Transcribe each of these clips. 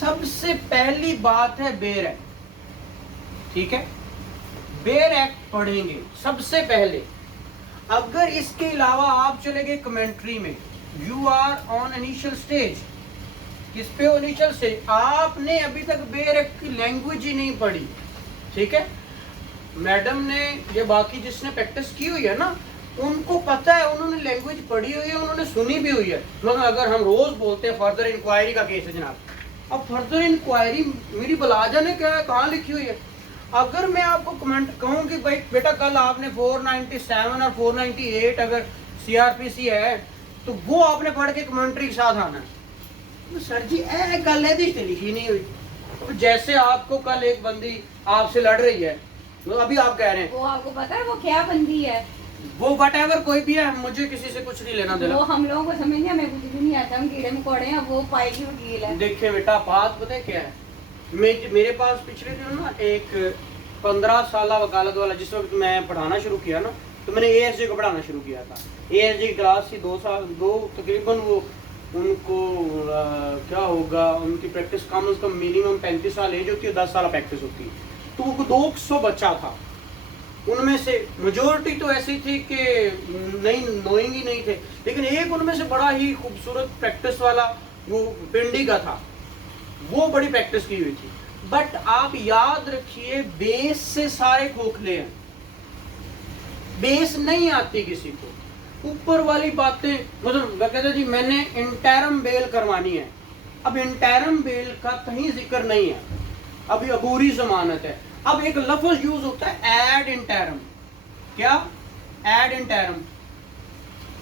सबसे पहली बात है बेयर एक्ट, ठीक है, बेयर एक्ट पढ़ेंगे सबसे पहले। अगर इसके अलावा आप चले गए कमेंट्री में, you are on initial stage, किस पे इनिशियल स्टेज, आपने अभी तक बेयर एक्ट की लैंग्वेज ही नहीं पढ़ी, ठीक है। मैडम ने ये बाकी जिसने प्रैक्टिस की हुई है ना, उनको पता है, उन्होंने लैंग्वेज पढ़ी हुई है, उन्होंने सुनी भी हुई है। मगर अगर हम रोज बोलते हैं फर्दर इंक्वायरी का केस है जनाब, अब फर्दर इंक्वायरी मेरी बलाजा ने क्या है, कहाँ लिखी हुई है। अगर मैं आपको कमेंट कहूँ कि भाई बेटा कल आपने 497 और 498 अगर सीआरपीसी है तो वो आपने पढ़ के कमेंट्री के साथ आना है, तो सर जी ए गल है तो लिखी नहीं हुई। तो जैसे आपको कल एक बंदी आपसे लड़ रही है, तो अभी आप कह रहे हैं वो आपको पता है वो क्या बंदी है, वो वटएवर कोई भी है, मुझे किसी से कुछ नहीं लेना देना। वो हम लोगों को समझ नहीं, हमें कुछ भी नहीं आता, हम कीड़े मकोड़े हैं, वो पाएगी वकील है। देखिए बेटा बात पता है क्या है, मेरे पास पिछले दिनों ना एक 15 साल वकालत वाला, जिस वक्त मैं पढ़ाना शुरू किया ना, तो मैंने एएसजे को पढ़ाना शुरू किया था। एएसजे की क्लास थी 2 साल, तकरीबन वो उनको क्या होगा, उनकी प्रैक्टिस कम से कम मिनिमम 35 साल एज होती है, 10 साल प्रैक्टिस होती है। तो वो 200 बच्चा था, उनमें से मेजोरिटी तो ऐसी थी कि नहीं नोइंग ही नहीं थे, लेकिन एक उनमें से बड़ा ही खूबसूरत प्रैक्टिस वाला वो पिंडी का था, वो बड़ी प्रैक्टिस की हुई थी। बट आप याद रखिए बेस से सारे खोखले हैं, बेस नहीं आती किसी को, ऊपर वाली बातें, मतलब मैं कहता जी मैंने इंटरम बेल करवानी है, अब इंटरम बेल का कहीं जिक्र नहीं है, अभी अबूरी जमानत है। अब एक लफ्ज यूज होता है एड इंटरम, क्या एड इंटरम,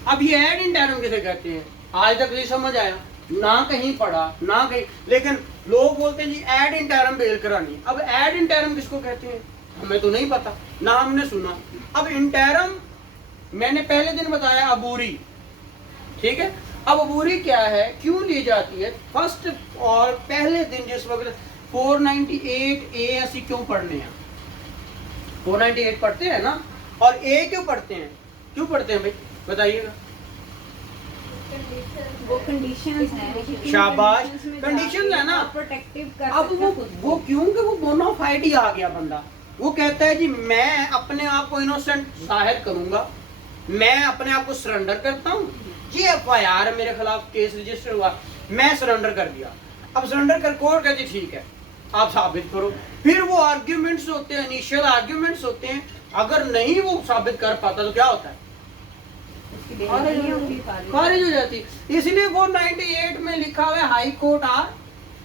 अब ये एड इंटरम किसे कहते हैं आज तक नहीं समझ आया, ना कहीं पढ़ा ना कहीं, लेकिन लोग बोलते हैं जी एड इंटरम बेल करानी। अब एड इंटरम किसको कहते हैं हमें तो नहीं पता, ना हमने सुना। अब इंटरम मैंने पहले दिन बताया अबूरी, ठीक है। अब अबूरी क्या है, क्यों ली जाती है, फर्स्ट और पहले दिन जिस वक्त 498 ए ऐसी क्यों पढ़ने हैं, 498 पढ़ते हैं ना, और ए क्यों पढ़ते हैं, क्यों पढ़ते हैं भाई बताइएगा। वो कंडीशंस हैं, शाबाश, कंडीशंस है ना, प्रोटेक्टिव कर अब वो क्यों कि वो बोनाफाइड ही आ गया बंदा, वो कहता है जी मैं अपने आप को इनोसेंट जाहिर करूंगा, मैं अपने आप को सरेंडर करता हूँ जी, एफआईआर है मेरे खिलाफ, केस रजिस्टर हुआ, मैं सरेंडर कर दिया। अब सरेंडर कर कोर्ट कहती ठीक है आप साबित करो, फिर वो आर्ग्यूमेंट्स होते हैं, इनिशियल आर्ग्यूमेंट्स होते हैं, अगर नहीं वो साबित कर पाता तो क्या होता है, खारिज हो जाती। इसलिए 498 में लिखा हुआ है हाई कोर्ट और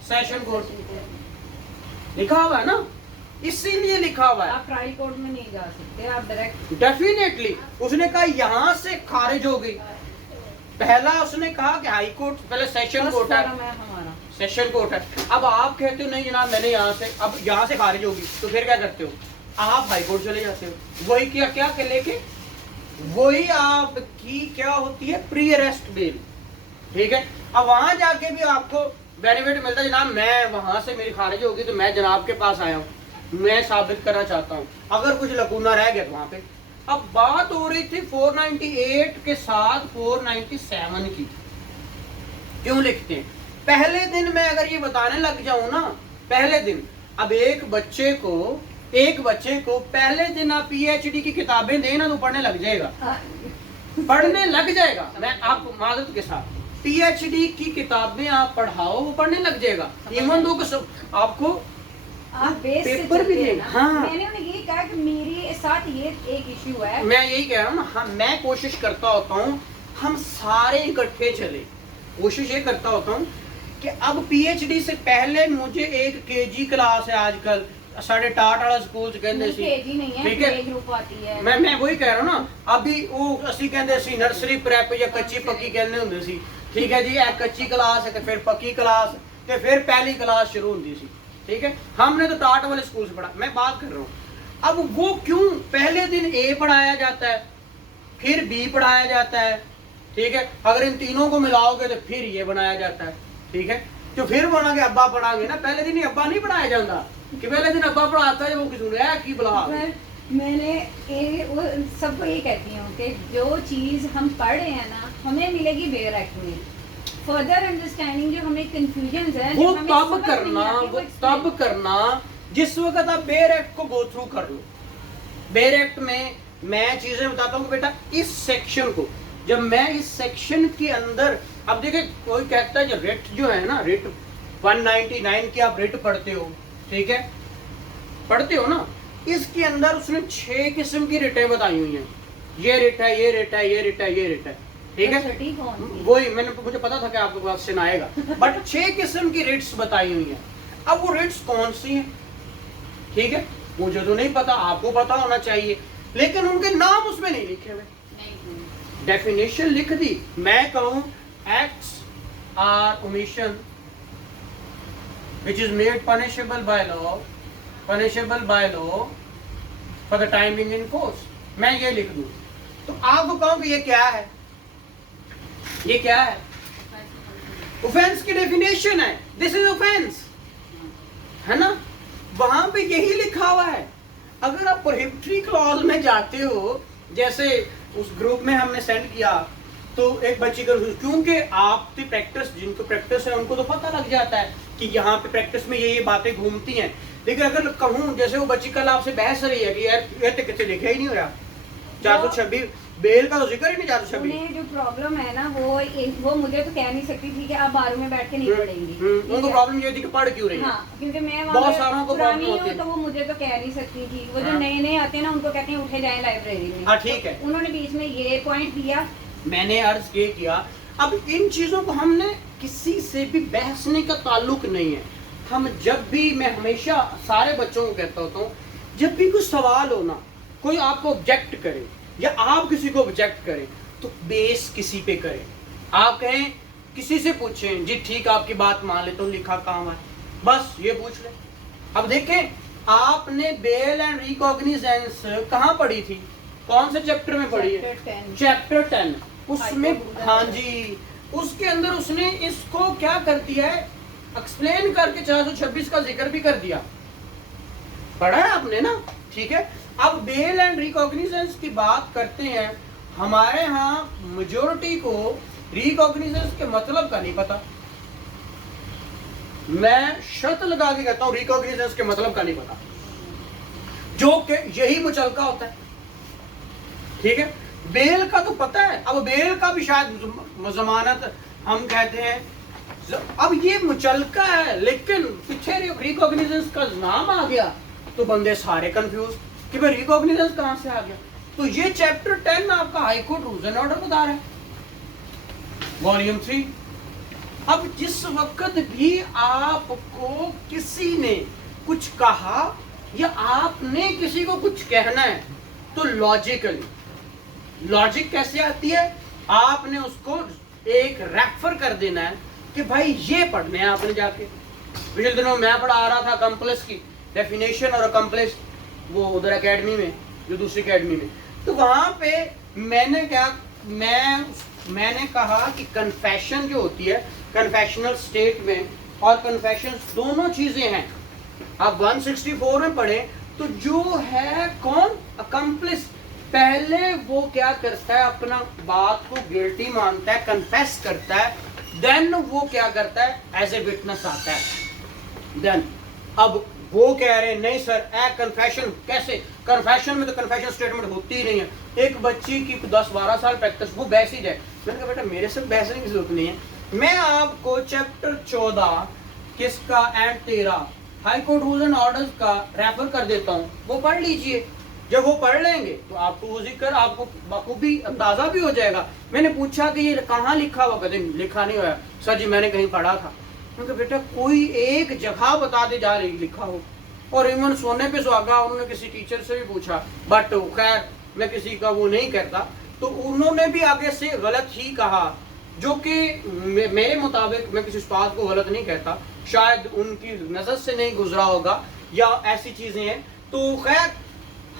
सेशन कोर्ट लिखा हुआ है ना, इसीलिए लिखा हुआ है। आप ट्रायल कोर्ट में नहीं जा सकते, आप डायरेक्ट डेफिनेटली उसने कहा यहाँ से खारिज हो गई, पहला उसने कहा कि हाई कोर्ट, पहले सेशन कोर्ट है, हमारा सेशन कोर्ट है। अब आप कहते हो नहीं जनाब मैंने यहाँ से, अब यहाँ से खारिज होगी तो फिर क्या करते हो, आप हाई कोर्ट चले जाते हो, वही क्या क्या के लेके, वही आपकी क्या होती है प्री अरेस्ट बेल, ठीक है। अब वहां जाके भी आपको बेनिफिट मिलता है, जनाब मैं वहां से मेरी खारिज होगी तो मैं जनाब के पास आया हूँ, मैं साबित करना चाहता हूँ, अगर कुछ लकूना रह गया तो वहां पे। अब बात हो रही थी 498 के साथ 497 की, क्यों लिखते हैं पहले दिन, मैं अगर ये बताने लग जाऊं ना पहले दिन, अब एक बच्चे को पहले दिन आप पीएचडी की किताबें देना तो पढ़ने लग जाएगा, पढ़ने लग जाएगा। मैं आपको माजरत के साथ पीएचडी की किताबें आप पढ़ाओ वो पढ़ने लग जाएगा, इवन दो आपको आप बेस से पेपर भी देगा। हाँ मैंने उन्हें ये कहा कि मेरे साथ ये एक इश्यू है, मैं यही कह रहा हूँ ना, मैं कोशिश करता होता हूँ हम सारे इकट्ठे चले, कोशिश ये करता होता हूँ कि अब पीएचडी से पहले मुझे एक केजी क्लास है आजकल साढ़े टाट वाला स्कूल कहते ठीक है, मैं वही कह रहा हूँ ना, अभी वो असि कहते सी नर्सरी प्रेप या कच्ची पक्की कहने होंगे सी, ठीक है जी, एक कच्ची क्लास है तो फिर पक्की क्लास तो फिर पहली क्लास शुरू होती सी, ठीक है। हमने तो टाट वाले स्कूल से पढ़ा, मैं बात कर रहा हूँ अब वो क्यों पहले दिन ए पढ़ाया जाता है फिर बी पढ़ाया जाता है, ठीक है, अगर इन तीनों को मिलाओगे तो फिर ये बनाया जाता है, ठीक है। तो फिर बना के अब्बा पढ़ाएंगे ना, पहले दिन ही अब्बा नहीं पढ़ाया जाता कि पहले दिन अब्बा पढ़ाता है, वो किस की बुला। मैंने वो सबको ये कहती हूँ कि जो चीज़ हम पढ़ रहे हैं ना हमें मिलेगी बेयर एक्ट में, फर्दर अंडरस्टैंडिंग जो हमें कंफ्यूजन है वो जो हमें तब समझ करना, नहीं आती, वो explain तब करना जिस वक्त आप बेयर एक्ट को गो थ्रू कर लो। बेयर एक्ट में मैं चीजें बताता हूँ कि बेटा इस सेक्शन को, जब मैं इस सेक्शन के अंदर, अब देखिए कोई कहता है जो रेट जो है ना, रेट 199 की आप रेट पढ़ते हो, ठीक है, पढ़ते हो ना, इसके अंदर उसने 6 किस्म की रेटें बताई हुई हैं। ये रेट है, ये रेट है, ये रेट है, ये रेट है, ठीक है। छठी कौन सी? वही मुझे पता था कि आपके पास से आएगा, बट 6 किस्म की रेट्स बताई हुई हैं। अब वो रेट्स कौन सी हैं, ठीक है, मुझे तो नहीं पता, आपको पता होना चाहिए, लेकिन उनके नाम उसमें नहीं लिखे हुए। डेफिनेशन लिख दी, मैं कहूं acts or omission which is made punishable by law for the time being in force, मैं ये लिख दूं तो आपको कहूं कि ये क्या है, ये क्या है, ऑफेंस की डेफिनेशन है, दिस इज ऑफेंस, है ना, वहां पे यही लिखा हुआ है। अगर आप प्रोहिबिटरी क्लॉज में जाते हो, जैसे उस ग्रुप में हमने सेंड किया, तो एक बच्ची का, क्योंकि आपकी प्रैक्टिस, जिनको प्रैक्टिस है उनको तो पता लग जाता है कि यहाँ पे प्रैक्टिस में ये बातें घूमती हैं, लेकिन अगर कहूँ जैसे वो बच्ची कल आपसे बहस रही है कि यार ये तो किसी लिखा ही नहीं हो रहा, 426 बेल का तो जिक्र ही नहीं, 426। उन्हें जो प्रॉब्लम है ना वो मुझे तो कह नहीं सकती थी कि आप बारू में बैठ के नहीं पढ़ेंगी, उनको प्रॉब्लम ये थी कि पढ़ क्यों रही है, हाँ, क्योंकि मैं बहुत सारों को पुरानी प्रॉब्लम होती हूँ है, तो वो मुझे तो कह नहीं सकती थी। वो जो हाँ। नए नए आते हैं ना उनको कहते हैं उठे जाए लाइब्रेरी में, हाँ ठीक है, उन्होंने बीच में ये पॉइंट दिया, मैंने अर्ज ये किया। अब इन चीजों को हमने किसी से भी बहसने का ताल्लुक नहीं है। हम जब भी, मैं हमेशा सारे बच्चों को कहता होता हूँ, जब भी कुछ सवाल हो ना, कोई आपको ऑब्जेक्ट करे या आप किसी को ऑब्जेक्ट करें, तो बेस किसी पे करें। आप कहें किसी से पूछें, जी ठीक आपकी बात मान लेता हूँ, लिखा कहाँ है, बस ये पूछ ले। अब देखें, आपने बेल एंड रिकॉग्निजेंस कहाँ पढ़ी थी, कौन से चैप्टर में पढ़ी है, चैप्टर 10, उसमें, हाँ जी, उसके अंदर उसने इसको क्या कर दिया है, एक्सप्लेन करके 426 का जिक्र भी कर दिया, पढ़ा है आपने ना, ठीक है। अब बेल एंड रिकॉग्निजेंस की बात करते हैं, हमारे यहाँ मेजोरिटी को रिकॉग्निजेंस के मतलब का नहीं पता। मैं शर्त लगा के कहता हूँ रिकॉग्निजेंस के मतलब का नहीं पता, जो कि यही मुचलका होता है, ठीक है। बेल का तो पता है, अब बेल का भी शायद जमानत हम कहते हैं, अब ये मुचलका है, लेकिन पीछे रिकॉग्निजेंस का नाम आ गया तो बंदे सारे कंफ्यूज कि भाई रिकॉग्निजेंस कहां से आ गया। तो ये चैप्टर 10 आपका high court rules and order बता रहा है, वॉल्यूम 3। अब जिस वक्त भी आपको किसी ने कुछ कहा या आपने किसी को कुछ कहना है, तो लॉजिक कैसे आती है, आपने उसको एक रेफर कर देना है कि भाई ये पढ़ने हैं आपने जाके। पिछले दिनों मैं पढ़ा रहा था कंप्लेक्स की डेफिनेशन और कंप्लेक्स, वो उधर एकेडमी में, जो दूसरी एकेडमी में, तो वहां पे मैंने कहा कि कन्फेशन जो होती है, कन्फेशनल स्टेटमेंट और कन्फेशन दोनों चीजें हैं। आप 164 में पढ़े तो जो है कौन, अकम्प्लिस, पहले वो क्या करता है, अपना बात को गिल्टी मानता है, कन्फेस करता है, देन वो क्या करता है, एज ए विटनेस आता है। देन अब वो कह रहे हैं नहीं सर, कन्फेशन कैसे, कन्फेशन में तो कन्फेशन स्टेटमेंट होती ही नहीं है। एक बच्ची की 10-12 साल प्रैक्टिस, वो बहस ही जाए। मैंने कहा बेटा मेरे से बहसने की जरूरत नहीं है, मैं आपको चैप्टर 14 किसका and 13 high court rules and orders का रेफर कर देता हूँ, वो पढ़ लीजिए। जब वो पढ़ लेंगे तो आपको वो जिक्र आपको बखूबी अंदाजा भी हो जाएगा। मैंने पूछा कि ये कहाँ लिखा हुआ, कहते लिखा नहीं हुआ सर जी, मैंने कहीं पढ़ा था। मैंने कहा बेटा कोई एक जगह बता दे जा रही लिखा हो, और इवन सोने पे सुहागा उन्होंने किसी टीचर से भी पूछा, बट खैर मैं किसी का वो नहीं करता, तो उन्होंने भी आगे से गलत ही कहा, जो कि मेरे मुताबिक, मैं किसी बात को गलत नहीं कहता, शायद उनकी नजर से नहीं गुजरा होगा या ऐसी चीजें हैं। तो खैर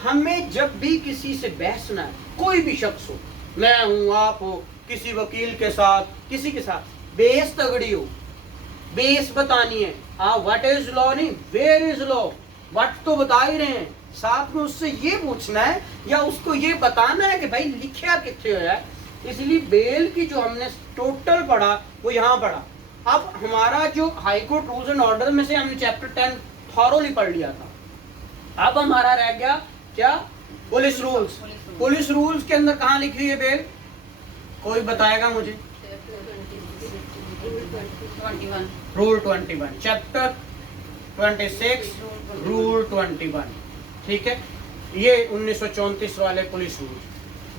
हमें जब भी किसी से बहसना है, कोई भी शख्स हो, मैं हूं, आप हो, किसी वकील के साथ, किसी के साथ, बेस तगड़ी हो, बेस बतानी है, व्हाट इज लॉ नहीं, वेयर इज लॉ, व्हाट तो बता ही रहे हैं, साथ में उससे ये पूछना है या उसको ये बताना है कि भाई लिखा कितने हो है, इसलिए बेल की जो हमने टोटल पढ़ा वो यहाँ पढ़ा। अब हमारा जो high court rules and order में से हमने चैप्टर 10 थॉरोली पढ़ लिया था। अब हमारा रह गया क्या? Police rules. पुलिस रूल्स के अंदर कहाँ लिखी हुई है बेल? कोई बताएगा मुझे? Rule 21, chapter 26, rule 21। ठीक है, ये 1934 वाले पुलिस रूल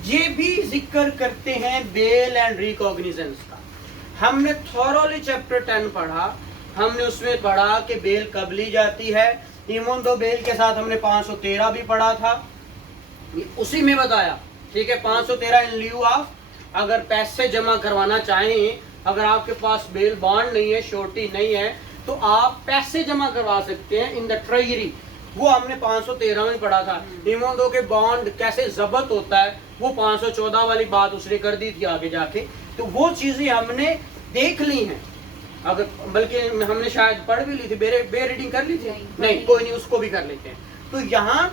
ये भी जिक्र करते हैं बेल एंड रिकॉग्निजेंस का। हमने थॉरोली चैप्टर 10 पढ़ा, हमने उसमें पढ़ा कि बेल कब ली जाती है। इवन दो बेल के साथ हमने 513 भी पढ़ा था, उसी में बताया। ठीक है, 513 इन ल्यू ऑफ, अगर पैसे जमा करवाना चाहें, अगर आपके पास बेल बॉन्ड नहीं है, श्योरिटी नहीं है, तो आप पैसे जमा करवा सकते हैं इन द ट्रेजरी। वो हमने 513 में पढ़ा था। इवन दो के बॉन्ड कैसे जब्त होता है, वो 514 वाली बात उसने कर दी थी आगे जाके। तो वो चीजें हमने देख ली हैं, अगर बल्कि हमने शायद पढ़ भी ली थी। बे रीडिंग कर ली थी? नहीं, कोई नहीं, उसको भी कर लेते हैं। तो यहाँ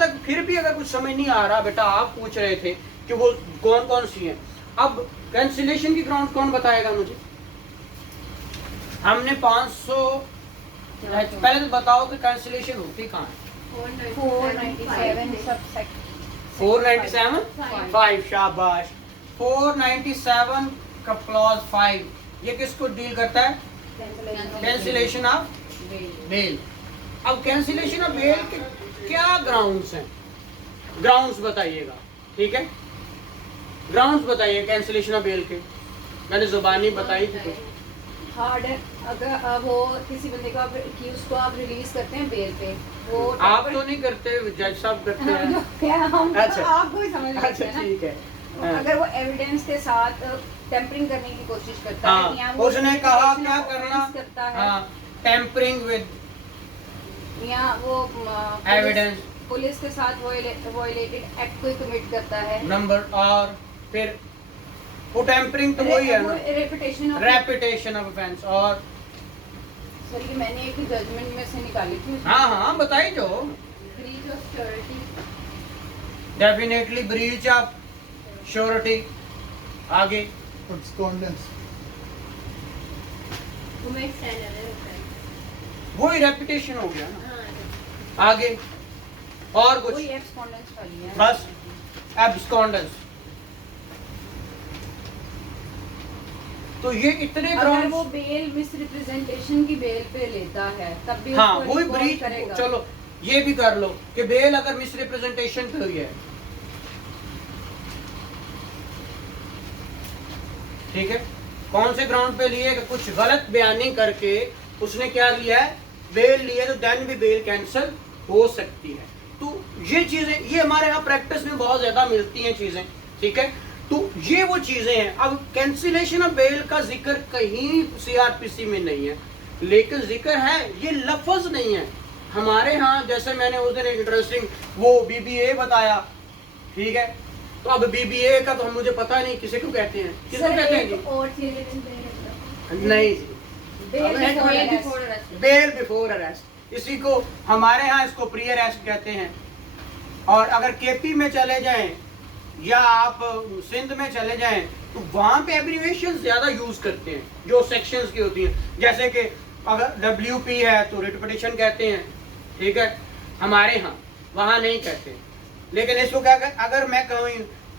तक फिर भी अगर कुछ समझ नहीं आ रहा, बेटा आप पूछ रहे थे कि वो कौन कौन सी हैं। अब कैंसिलेशन की ग्राउंड कौन बताएगा मुझे? हमने 500 पहले तो बताओ कि कैंसिलेशन होती कहाँ है? 497 5, शाबाश। 497 का क्लॉज 5 ये किसको डील करता है? Cancellation of bail. अब कैंसिलेशन ऑफ बेल के क्या ग्राउंड्स हैं? ग्राउंड्स बताइएगा। ठीक है, ग्राउंड्स बताइए कैंसिलेशन ऑफ बेल के। मैंने जुबानी बताई थी कुछ। हार्ड है, अगर वो किसी बंदे को आप एक्यूज को आप रिलीज करते हैं बेल पे, वो आप तो नहीं करते, जज साहब करते हैं। क्या हम अच्छा, आपको ही समझ लेते हैं ना। ठीक है। अगर वो एविडेंस के साथ टेम्परिंग करने की कोशिश करता है, या वो उसने कहा क्या करना? करता है, टेम्परिंग विद, या वो एविडेंस, पुलिस के साथ वॉयलेटेड एक्ट को कमिट करता है। नंबर, और फिर वो टेम्परिंग तो वही है ना, रेपुटेशन ऑफ ऑफेंस। और सर ये मैंने एक जजमेंट में से निकाली थी। हाँ बताइए जो। Breach of surety, definitely breach of surety. आगे abscondence, वही रेपुटेशन हो गया ना। आगे और कुछ? कोई एब्सकॉन्डेंस वाली है बस एब्सकॉन्डेंस। तो ये इतने अगर ग्राउंड। वो बेल मिस रिप्रेजेंटेशन की बेल पे लेता है तब भी हाँ उसको वही involve ब्रीच। करेगा। चलो ये भी कर लो कि बेल अगर मिस रिप्रेजेंटेशन पे हुई है, ठीक है, कौन से ग्राउंड पे लिए? कि कुछ गलत बयानी करके उसने क्या लिया है? बेल लिया, तो देन भी बेल कैंसिल हो सकती है। तो ये चीजें, ये हमारे यहाँ प्रैक्टिस में बहुत ज्यादा मिलती हैं चीजें। ठीक है, तो ये वो चीजें हैं। अब कैंसिलेशन ऑफ बेल का जिक्र कहीं सीआरपीसी में नहीं है, लेकिन जिक्र है, ये लफ्ज नहीं है हमारे यहाँ। जैसे मैंने उस दिन एक इंटरेस्टिंग वो बीबीए बताया, ठीक है, तो अब बीबीए का तो हम मुझे पता नहीं किसे को कहते हैं, किसको कहते हैं जी? और चीजें नहीं, बेल बेल बिफोर अरेस्ट, इसी को हमारे यहाँ इसको प्री अरेस्ट कहते हैं। और अगर केपी में चले जाएं या आप सिंध में चले जाएं तो वहाँ पे एब्रीविएशन ज्यादा यूज करते हैं जो सेक्शंस की होती हैं। जैसे कि अगर WP है तो रिट पिटीशन कहते हैं, ठीक है, हमारे यहाँ वहाँ नहीं कहते। लेकिन इसको क्या कहते, अगर मैं कहूँ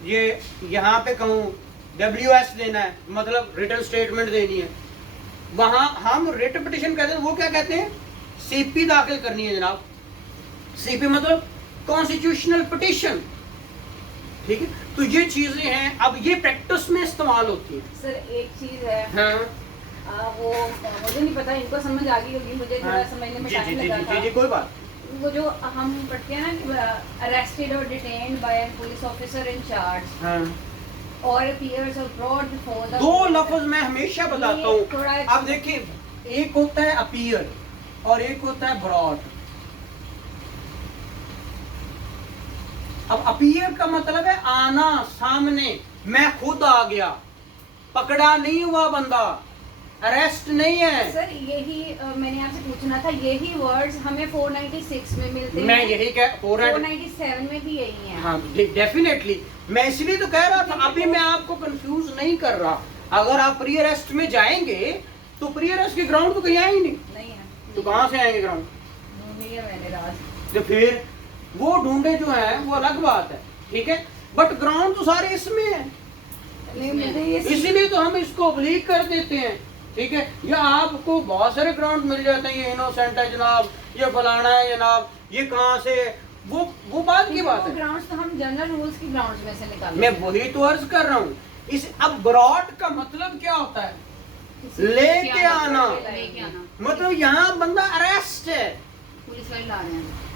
ये यहाँ पे कहूँ WS देना है, मतलब रिटन स्टेटमेंट देनी है, वहाँ हम रिट पिटीशन कहते हैं, वो क्या कहते हैं? CP दाखिल करनी है जनाब। CP मतलब कॉन्स्टिट्यूशनल पिटीशन। ठीक है, तो ये चीजें हैं, अब ये प्रैक्टिस में इस्तेमाल होती है। सर एक चीज है, हाँ वो मुझे नहीं पता, इनको समझ आ गई होगी, मुझे थोड़ा समझने में टाइम लगा था। जी कोई बात। वो जो हम पढ़ते हैं ना, अरेस्टेड और detained by an police officer in charge और अपीयर्स अब्रॉड बिफोर द, दो लफ्ज मैं हमेशा बताता हूँ। अब देखिए, एक होता है अपीयर और एक होता है ब्रॉड। अब अपीयर का मतलब है आना सामने, मैं खुद आ गया, पकड़ा नहीं हुआ बंदा, अरेस्ट नहीं है। सर यही मैंने आपसे पूछना था, यही वर्ड्स हमें 496 में मिलते मैं हैं, यही कह 497 में भी यही है। हाँ डेफिनेटली, मैं इसलिए तो कह रहा था, अभी मैं आपको कंफ्यूज नहीं कर रहा। अगर आप प्री अरेस्ट में जाएंगे तो प्री अरेस्ट के ग्राउंड तो कहीं आए ही नहीं नहीं है तो कहाँ से आएंगे ग्राउंड? नहीं है मैंने राज। तो फिर वो ढूंढे जो है वो अलग बात है, ठीक है, बट ग्राउंड तो सारे इसमें है, नहीं मुझे ये इसीलिए तो हम इसको ऑब्लीक कर देते हैं, ठीक है। या आपको बहुत सारे ग्राउंड मिल जाते हैं, ये इनोसेंट है जनाब, ये फलाना है जनाब, ये कहाँ से, वो बात की बात है। ग्राउंड्स तो हम जनरल रूल्स की ग्राउंड्स में से निकालते मैं वही तो अर्ज कर रहा हूँ। इस अब ब्रॉड का मतलब क्या होता है? लेके आना, मतलब यहाँ बंदा अरेस्ट है। पुलिस वाले ला रहे हैं।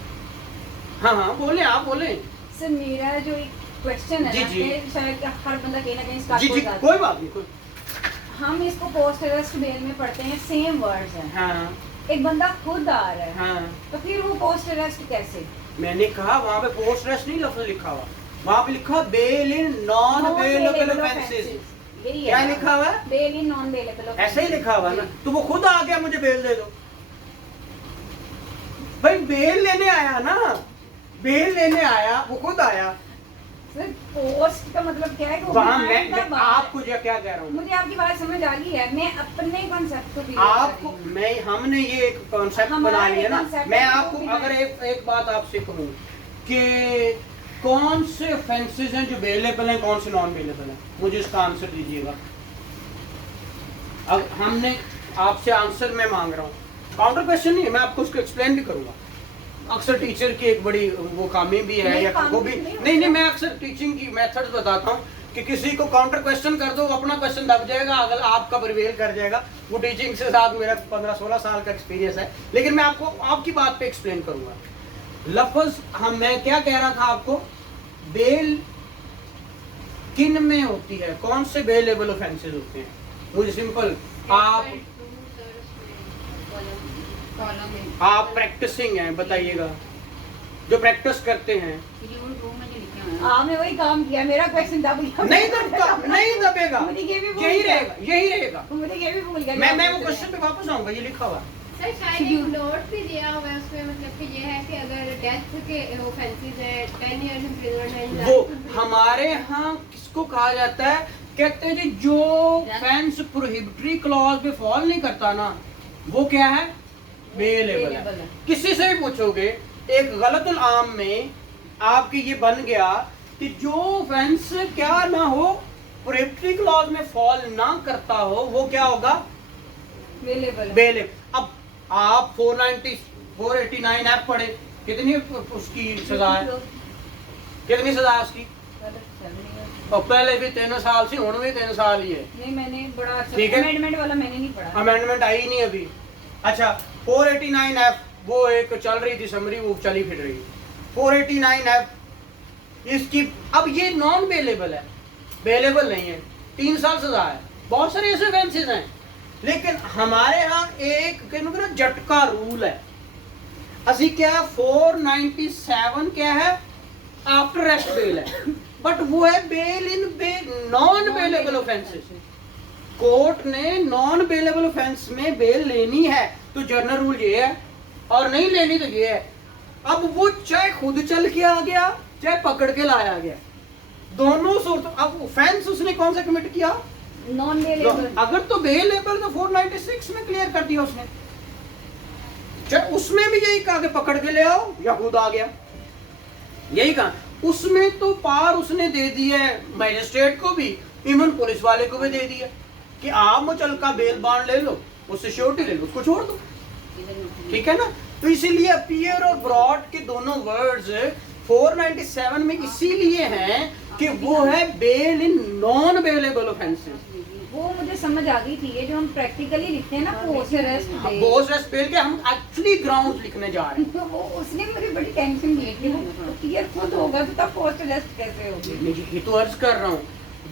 हाँ हाँ बोले, आप बोले। सर मेरा जो एक क्वेश्चन है जी, ना, जी। कि शायद हर बंदा कहीं ना कहीं जी स्टार्ट जी हो जाता है। कोई बात नहीं, कोई। हम इसको पोस्ट अरेस्ट बेल में पढ़ते हैं, सेम वर्ड्स हैं। हाँ एक बंदा खुद आ रहा है, हाँ, तो फिर वो पोस्ट अरेस्ट कैसे? मैंने कहा वहाँ पे पोस्ट अरेस्ट नहीं लफ्ज लिखा हुआ, वहाँ पे लिखा bail in non bailable offences. यही क्या है लिखा हुआ है? Bail in non bailable. ऐसे ही लिखा हुआ है ना। तो वो खुद आ गया, मुझे बेल दे दो। भाई बेल लेने आया ना, बेल लेने आया, वो खुद आया। सर पोस्ट का मतलब क्या है कि वो वहाँ behind the मैं bar आपको है। क्या कह रहा हूँ, मुझे आपकी बात समझ आ गई है, मैं अपने कॉन्सेप्ट को भी आपको मैं हमने ये एक कॉन्सेप्ट हमारा बना लिया एक ना। concept मैं है, आपको वो भी अगर है। एक बात आपसे कहूँ कि कौन से ऑफेंसेस हैं जो बेलेबल हैं, कौन से नॉन बेलेबल हैं, मुझे इसका आंसर दीजिएगा। अब हमने आपसे आंसर मैं मांग रहा हूँ, काउंटर क्वेश्चन नहीं है, मैं आपको उसको एक्सप्लेन भी करूंगा। अक्सर टीचर की एक बड़ी वो खामी भी है, या वो भी नहीं, मैं अक्सर टीचिंग की मेथड्स बताता हूँ कि किसी को काउंटर क्वेश्चन कर दो, वो अपना क्वेश्चन दब जाएगा, अगर आपका प्रिवेल कर जाएगा। वो टीचिंग से साथ मेरा 15-16 साल का एक्सपीरियंस है, लेकिन मैं आपको आपकी बात पे एक्सप्लेन करूंगा। लफ्ज मैं क्या कह रहा था आपको, बेल किन में होती है, कौन से बेलेबल ऑफेंसेस होते हैं? मुझे सिंपल, आप प्रैक्टिसिंग हैं, बताइएगा, जो प्रैक्टिस करते हैं। आपने वही काम किया, मेरा क्वेश्चन दब गया। नहीं दबेगा, नहीं दबेगा, मुझे ये भी भूल यही गया। रहेगा, यही रहेगा। मुझे ये भी भूल गया। मैं वो क्वेश्चन पे वापस आऊंगा, ये लिखा हुआ। सर शायद एक नोट भी दिया हुआ है उसमें, मतलब कि ये है कि अगर डेथ के ऑफेंसेस है 10 इयर्स इम्प्रिजनमेंट। वो हमारे यहाँ किसको कहा जाता है, कहते हैं जी जो ऑफेंस प्रोहिबिटरी क्लॉज में फॉल नहीं करता ना, वो क्या है, बेलेबल है। किसी से भी पूछोगे, एक गलतुल आम में आपकी ये बन गया कि जो ऑफेंस क्या ना हो, प्रोहिबिटरी क्लॉज में फॉल ना करता हो, वो क्या होगा, बेलेबल। अब आप 489 ऐप पढ़े, कितनी उसकी सजा है, कितनी सजा है उसकी? और पहले भी 3 साल से, हुण भी 3 साल ही है। नहीं मैंने बड़ा ठीक है। अमेंडमेंट वाला मैंने नहीं पढ़ा। अमेंडमेंट आई नहीं अभी। अच्छा 489 एफ, वो एक चल रही थी समरी, वो चली फिर रही। 489 एफ इसकी, अब ये नॉन बेलेबल है, बेलेबल नहीं है, 3 साल सजा है। बहुत सारे ऐसे ऑफेंसेस हैं, लेकिन हमारे यहाँ एक ना झटका रूल है। असी क्या 497 क्या है, आफ्टर अरेस्ट बेल है, बट वो है bail in non bailable offences. Court ने नॉन बेलेबल ऑफेंस में बेल लेनी है तो जनरल रूल ये है, और नहीं लेनी तो ये है। अब वो चाहे खुद चल के आ गया, चाहे पकड़ के लाया गया, दोनों सूरत। अब ऑफेंस उसने कौन सा कमिट किया, नॉन बेलेबल। अगर तो बेलेबल तो 496 में क्लियर कर दिया उसने, चाहे उसमें भी यही कहा कि पकड़ के ले आओ या खुद आ गया, यही कहा। उसमें तो पार उसने दे दिया है मजिस्ट्रेट को भी, इवन पुलिस वाले को भी दे दिया कि आप मुचलका बेल बांड ले लो, उससे श्योरिटी ले लो, उसको छोड़ दो, ठीक है ना। तो इसीलिए अपीयर और ब्रॉड के दोनों वर्ड्स 497 में इसीलिए हैं कि वो है bail in non bailable offences. वो मुझे समझ आ गई थी, ये जो हम प्रैक्टिकली लिखते हैं ना, post arrest bell, post arrest bell के हम एक्चुअली ग्राउंड लिखने जा रहे हैं। तो वो उसने मुझे बड़ी टेंशन दी कि वो क्लियर खुद होगा तो तब पोस्ट अरेस्ट कैसे होगी। मैं ये तो अर्ज कर रहा हूँ,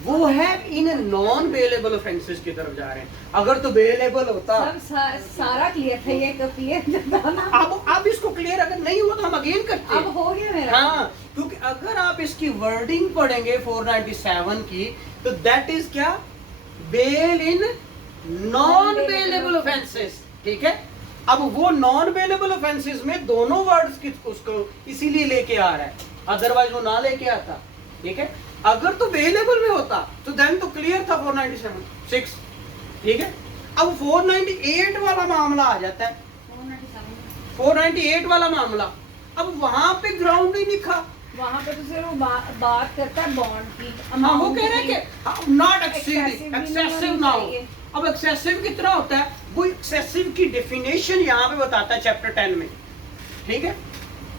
वो है इन नॉन बेलेबल ऑफेंसेस की तरफ जा रहे हैं। अगर तो बेलेबल होता, सब सारा क्लियर था, ये क्लियर था ना। अब इसको क्लियर अगर नहीं हुआ तो हम अगेन करते अब हैं। हो गया मेरा। हाँ, क्योंकि अगर आप इसकी वर्डिंग पढ़ेंगे 497 की, तो दैट इज क्या, bail in non bailable offences, ठीक है। अब वो नॉन बेलेबल ऑफेंसेस में दोनों वर्ड्स की उसको इसीलिए लेके आ रहा है, अदरवाइज वो ना लेके आता, ठीक है। अगर तो बेलेबल में होता तो देन तो क्लियर था 497(6), ठीक है। अब 498 वाला मामला आ जाता है, 498 वाला मामला, अब वहां पे ग्राउंड ही लिखा, वहाँ पे तो सिर्फ वो बात करता है बॉन्ड की। हाँ वो कह रहे हैं कि नॉट एक्सीडिंग, एक्सेसिव ना हो। अब एक्सेसिव कितना होता है, वो एक्सेसिव की डेफिनेशन यहाँ पे बताता है चैप्टर 10 में, ठीक है।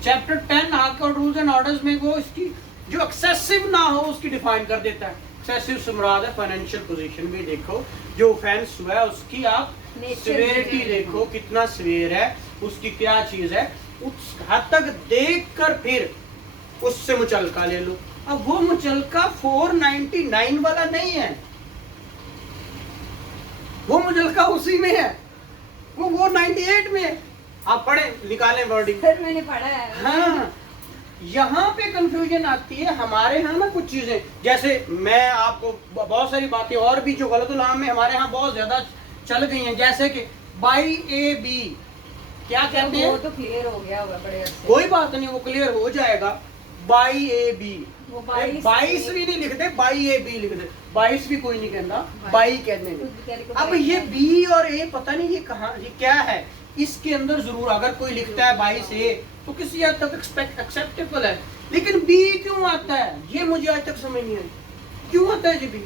Chapter 10 high court rules and orders में वो इसकी जो एक्सेसिव ना हो उसकी डिफाइन कर देता है। एक्सेसिव से मुराद है फाइनेंशियल पोजीशन भी देखो, जो ऑफेंस हुआ है उसकी आप सिवियरिटी देखो, कितना सिवियर है, उसकी क्या चीज है, उस हद तक देख कर फिर उससे मुचलका ले लो। अब वो मुचलका 499 वाला नहीं है, वो मुचलका उसी में है, वो 498 में है। आप पढ़े, निकालें वर्डिंग। फिर मैंने पढ़ा है। हाँ, यहाँ पे कंफ्यूजन आती है हमारे यहाँ ना, कुछ चीजें जैसे मैं आपको बहुत सारी बातें और भी जो गलत उलाम में हमारे यहाँ बहुत ज्यादा चल गई हैं, जैसे कि बाई ए बी क्या कहते हैं, वो तो क्लियर हो गया होगा बड़े अच्छे। कोई बात नहीं, वो क्लियर हो जाएगा। बाई ए बी, वो 22 भी नहीं लिखते, बाई ए बी लिखते, 22 भी कोई नहीं कहता, बाई कहते हैं। अब ये बी और ए पता नहीं ये कहाँ, ये क्या है, इसके अंदर जरूर अगर कोई लिखता है 22 ए तो किसी हद तक एक्सेप्टेबल है, लेकिन बी क्यों आता है ये मुझे आज तक समझ नहीं आई, क्यों आता है जी बी?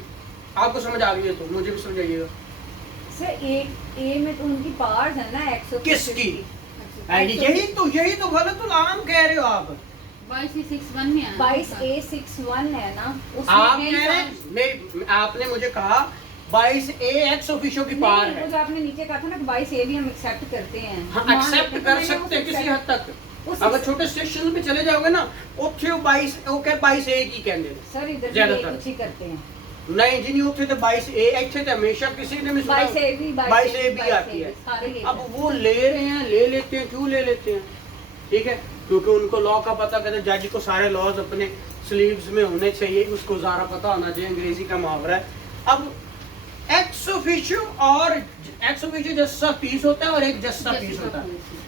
आपको समझ आ गई है तो मुझे भी समझाइएगा। सर ए में तो उनकी पार्ट्स है ना, किसकी? यही तो गलत आम कह रहे हो आप। 22A61 में 22A61 है ना, आप कह रहे हैं, आपने मुझे कहा 22A एक्स ऑफिशियो की पार है, जो आपने नीचे कहा था ना 22A भी हम एक्सेप्ट करते हैं। हाँ एक्सेप्ट कर सकते हैं किसी हद तक। अगर छोटे स्टेशन पे चले जाओगे ना, उत्थे 22A की कहते हैं सर, इधर ज्यादातर कुछ ही करते हैं। नहीं जी, नहीं उत्थे तो 22A इत्थे तो हमेशा किसी ने भी 22A भी आती है। अब वो ले रहे हैं, ले लेते हैं, क्यों ले लेते हैं, ठीक है, क्योंकि उनको लॉ का पता, कहते हैं जज को सारे लॉज अपने स्लीव्स में होने चाहिए, उसको ज़रा पता होना चाहिए, अंग्रेजी का मुहावरा है। अब एक्स ऑफिशियो और एक्स ऑफिशियो जस्सा पीस होता है और एक जस्सा पीस होता है,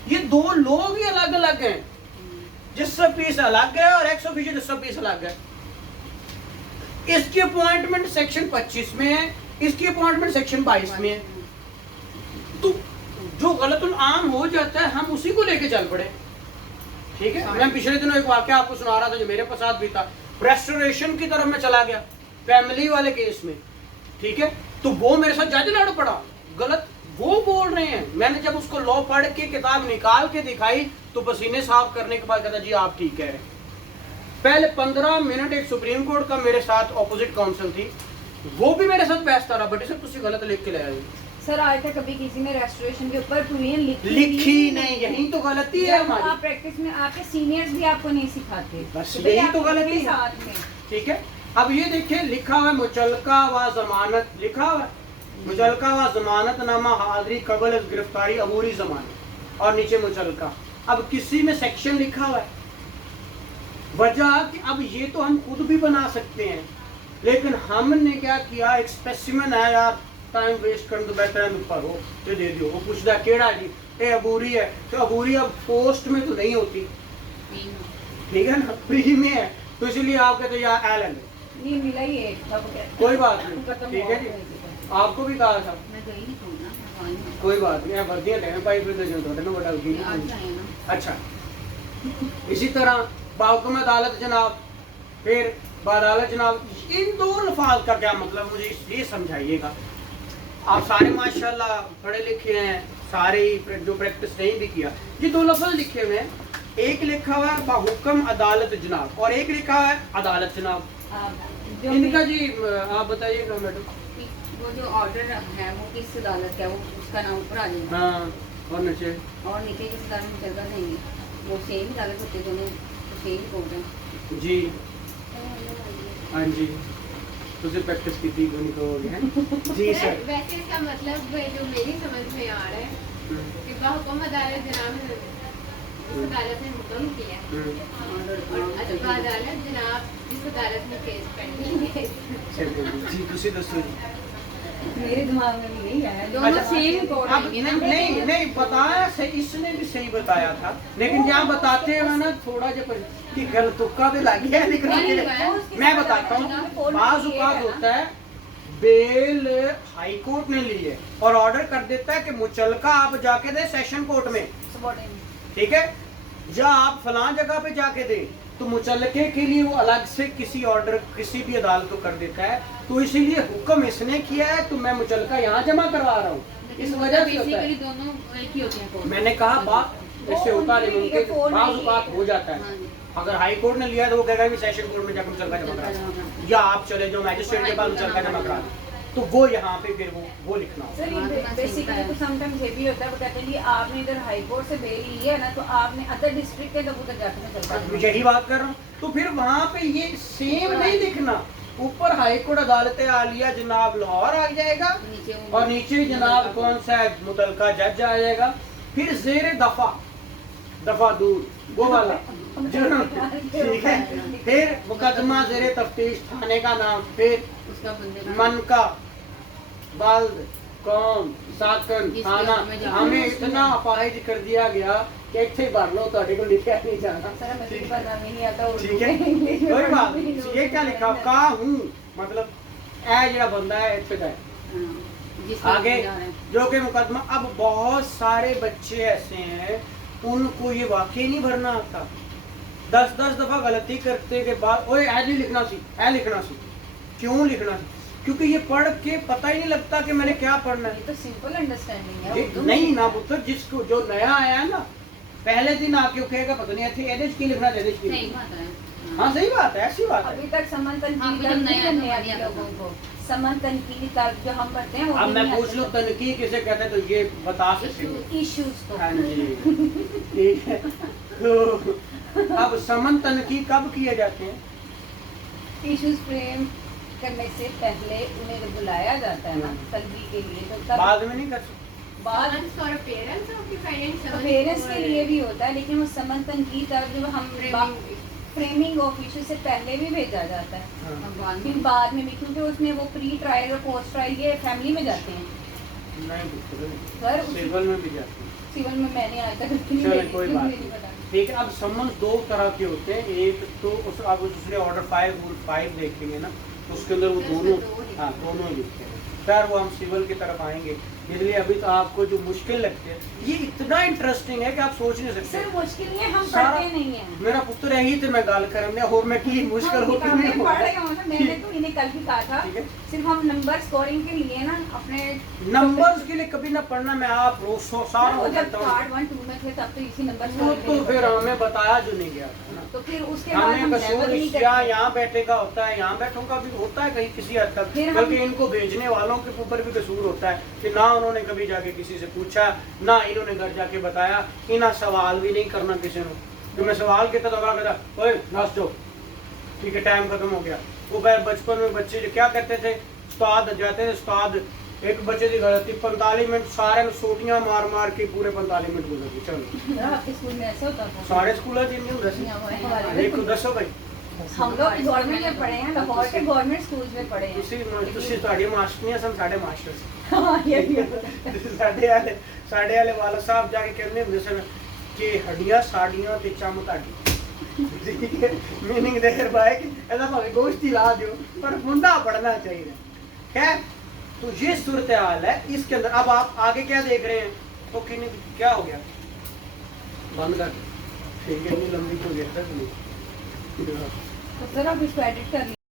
ये दो लोग ही अलग अलग हैं, जस्सा पीस अलग है और एक्स ऑफिशियो जस्सा पीस अलग है। इसकी अपॉइंटमेंट सेक्शन 25 में है, इसकी अपॉइंटमेंट सेक्शन 22 में है, तो जो गलतुल आम हो जाता है हम उसी को लेके चल पड़े, ठीक है। मैं पिछले दिनों एक वाकया आपको सुना रहा था जो मेरे साथ भी था, रेस्टोरेशन की तरफ मैं चला गया फैमिली वाले केस में, ठीक है, तो वो मेरे साथ जज लड़ पड़ा, गलत वो बोल रहे हैं। मैंने जब उसको लॉ पढ़ के किताब निकाल के दिखाई तो पसीने साफ करने के बाद कहता जी आप ठीक कह रहे हैं। पहले 15 मिनट एक सुप्रीम कोर्ट का मेरे साथ ऑपोजिट काउंसिल थी, वो भी मेरे साथ बहस कर रहा, बट सर तुम गलत लिख के ले आए सर। आज तक कभी किसी ने रेस्टोरेशन के ऊपर प्रोविजन लिखी नहीं, यही तो गलती है हमारी। आप प्रैक्टिस में आपके सीनियर्स भी आपको नहीं सिखाते, बस यही तो गलती है साथ में, ठीक है। अब ये देखिए लिखा हुआ मुचलका व जमानत, लिखा हुआ मुचलका व जमानत नामा हाजिरी कबल गिरफ्तारी अबूरी जमानत और नीचे मुचलका। अब किसी में सेक्शन लिखा हुआ है, वजह कि अब ये तो हम खुद भी बना सकते हैं, लेकिन हमने क्या किया, एक स्पेसिमेन है यार, टाइम वेस्ट करने तो बेहतर है पढ़ो तो दे दियो। वो पूछता केड़ा जी, ये अबूरी है, तो अबूरी अब पोस्ट में तो नहीं होती, ठीक है ना, फ्री में है, तो इसलिए आप कहते हो यार एल नहीं मिला ही है, कोई बात नहीं, ठीक है जी, आपको भी कहा था, कोई बात नहीं, वर्दियां लेने पाई फिर जो थोड़े ना बड़ा। अच्छा, इसी तरह बाहुकुम अदालत जनाब, फिर बादालत जनाब, इन दो अल्फाज का क्या मतलब मुझे ये समझाइएगा। आप सारे माशाल्लाह पढ़े लिखे हैं, सारे जो प्रैक्टिस नहीं भी किया, ये दो लफ्ज लिखे हुए हैं, एक लिखा हुआ है बाहुकुम अदालत जनाब और एक लिखा हुआ है अदालत जनाब। इनका जी आप बताइएगा मैडम, वो जो ऑर्डर है वो किस अदालत का, वो उसका नाम ऊपर आ जाएगा, हाँ, और नीचे किस अदालत में चलता नहीं, वो सेम अदालत होते दोनों, सेम कोर्ट है जी। हाँ जी, तुझे प्रैक्टिस की थी नहीं कहोगे हैं जी सर। वैसे इसका मतलब जो मेरी समझ में आ रहा है कि बाहुकुम अदालत जनाब उस अदालत ने हुक्म किया और अदालत जनाब जिस अदालत में केस पेंडिंग है। जी तुसी दसो जी। मेरे दिमाग में भी नहीं आया। दोनों अच्छा, सेम कोड अब आएंगे ना। नहीं बताया सही, इसने भी सही बताया था, लेकिन जहाँ बताते हैं ना थोड़ा जो कि गलत तुक्का भी लग गया लिखने के नहीं लिए। लगाया। मैं बताता हूँ, बाज औकात होता है बेल हाई कोर्ट ने ली है और ऑर्डर कर देता है कि मुचलका आप जाके दे सेशन कोर्ट में, ठीक है, या आप फलां जगह पे जाके दे, तो मुचलके के लिए वो अलग से किसी ऑर्डर किसी भी अदालत को कर देता है। तो इसीलिए हुक्म इसने किया है तो मैं मुचलका यहाँ जमा करवा रहा हूँ, इस वजह से होता है। बेसिकली दोनों एक ही होते हैं कोड। मैंने कहा बात जैसे होता है, लेकिन बाज़ औक़ात हो जाता हाँ है। जी। अगर हाई कोर्ट ने लिया तो वो कहेगा कि सेशन कोर्ट में जाकर मुचलका जमा करा, या आप चले जाओ मैजिस्ट्रेट के पास मुचलका जमा करा, तो वो यहाँ पे फिर वो लिखना होगा। सर ये बेसिकली तो समटाइम्स ये भी होता है, वो कहते हैं कि आपने इधर हाई कोर्ट से बेल ली है ना, तो आपने अदर डिस्ट्रिक्ट के तब उधर जाके मैं चलता मैं यही बात कर रहा हूँ, तो फिर वहाँ पे ये सेम नहीं लिखना, ऊपर हाई कोर्ट अदालत आलिया जनाब लाहौर आ जाएगा नीचे और नीचे जनाब कौन सा है मुतलका जज आ जाएगा, फिर जेर दफा दूर वो वाला ठीक है, फिर मुकदमा जेर तफ्तीश थाने का नाम, फिर उसका बंदे का मन का बल्द कौम साकन जिस थाना, में जाना हमें है, इतना अपाहिज कर दिया गया कि ਇੱਥੇ ही भर लो, ਤੁਹਾਡੇ को लिखा नहीं जाना। सर मुझे पता नहीं आता उर्दू ठीक है, में, इंग्लिश में कोई पढ़ना बात नहीं, नहीं, ये क्या लिखा का हूँ, मतलब ए जरा बंदा है ਇੱਥੇ ਦਾ है। हाँ, जिस आगे जा रहे हैं। जो कि मुकदमा, अब बहुत सारे बच्चे ऐसे हैं उनको ये वाकई नहीं भरना आता, 10 दफा गलती करते के बाद ओए ऐ नहीं लिखना सी, ऐ लिखना सी, क्यों लिखना सी, क्योंकि ये पढ़ के पता ही नहीं लगता कि मैंने क्या पढ़ना है। ये तो सिंपल अंडरस्टैंडिंग है ये उर्दू में। नहीं ना पुत्र, जिसको जो नया आया है ना, पहले दिन आके कहेगा पता नहीं ऐसे एदेश की लिखना एदेश की सही लिखना। बात है। हाँ सही बात है, ऐसी बात है। अभी तक समन हाँ, तनकीद अभी तो नहीं नया करने तो आती बढ़िया लोगों को, समन तनकीद तर्क जो हम पढ़ते हैं वो अब भी मैं नहीं पूछ लूँ आते। तनकीद किसे कहते हैं, तो ये बता सकते हो। इश्यूज तो हाँ जी, ठीक है। तो अब समन तनकीद कब किए जाते हैं? इश्यूज फ्रेम करने से पहले उन्हें बुलाया जाता है ना तलबी के लिए, तो तब बाद में नहीं कर सकते। बाद Parents और parents और फिर parents और- पेरेंट्स के लिए भी होता है, लेकिन वो समन तनकीद तर्क जो हम Framing- फ्रेमिंग ऑफ इशू से पहले भी भेजा जाता है, हाँ। भगवान फिर बाद में भी, क्योंकि उसमें वो प्री ट्रायल और पोस्ट ट्रायल ये फैमिली में जाते हैं। नहीं दूसरे नहीं। सर उस सिविल में भी जाते हैं। सिविल में मैंने आज तक नहीं चलो देखी, कोई मुझे बात नहीं नहीं। पता। ठीक है, अब समन्स दो तरह के होते हैं, एक तो उस अब दूसरे ऑर्डर 5 देखेंगे ना, तो उसके अंदर वो दोनों, हाँ दोनों ही लिखते हैं। खैर वो हम सिविल की तरफ आएंगे, इसलिए अभी तो आपको जो मुश्किल लगते हैं ये इतना इंटरेस्टिंग है कि आप सोच नहीं सर सकते। मुश्किल नहीं है, हम सारा- पढ़ते नहीं हैं। मेरा पुत्र यही थे मैं गाल करने और मैं की मुश्किल हम होती किताबें नहीं पढ़ रहे हो ना, मैंने तो इन्हें कल भी कहा था, ठीक है। सिर्फ हम नंबर स्कोरिंग के लिए ना अपने नंबर्स के लिए कभी ना पढ़ना, मैं आप रोज सारा वो हो जब जाता हूँ, पार्ट 1 2 में थे तब तो इसी नंबर वो तो फिर हमें बताया जो नहीं गया था ना। तो फिर उसके बाद हमने हम कसूर लेवल नहीं या करते। यहाँ बैठेगा होता है, यहाँ बैठूंगा भी होता है कहीं किसी हद तक, फिर हम- बल्कि इनको भेजने वालों के ऊपर भी कसूर होता है कि ना उन्होंने कभी जाके किसी से पूछा, ना इन्होंने घर जाके बताया, इन्हें सवाल भी नहीं करना किसी ने। तो मैं सवाल के तक कहता ओए नाच दो, ठीक है टाइम खत्म हो गया। वो बचपन में बच्चे जो क्या करते थे, उस्ताद जाते थे, उस्ताद एक बच्चे की गलती 45 मिनट सारे में सोटियां मार मार के पूरे 45 मिनट गुजर गए। चलो ना, आपके स्कूल में ऐसा होता था? सारे स्कूल एक तो दसो भाई हम लोग गवर्नमेंट में पढ़े हैं, लाहौर के गवर्नमेंट स्कूल में पढ़े हैं। ਤੁਸੀਂ ਤੁਹਾਡੀ ਮਾਸਟਰੀਆਂ ਸਨ, ਸਾਡੇ ਮਾਸਟਰ ਸੀ। हाँ, ये भी होता है। ਸਾਡੇ ਵਾਲੇ ਵਾਲਾ ਸਾਹਿਬ ਜਾ ਕੇ ਕਹਿੰਦੇ ਹੁੰਦੇ ਸਨ ਕਿ ਹੱਡੀਆਂ ਸਾਡੀਆਂ ਤੇ ਚੰਮ ਤੁਹਾਡੀ। मीनिंग देर भाई कि ऐसा भावे गोश्त ही ला दो पर मुंडा पढ़ना चाहिए। खैर तो ये सूरत हाल है इसके अंदर। अब आप आगे क्या देख रहे हैं, तो क्या हो गया, बंद कर ठीक है, इतनी लंबी तो देर तक नहीं। तो सर आप इसको एडिट कर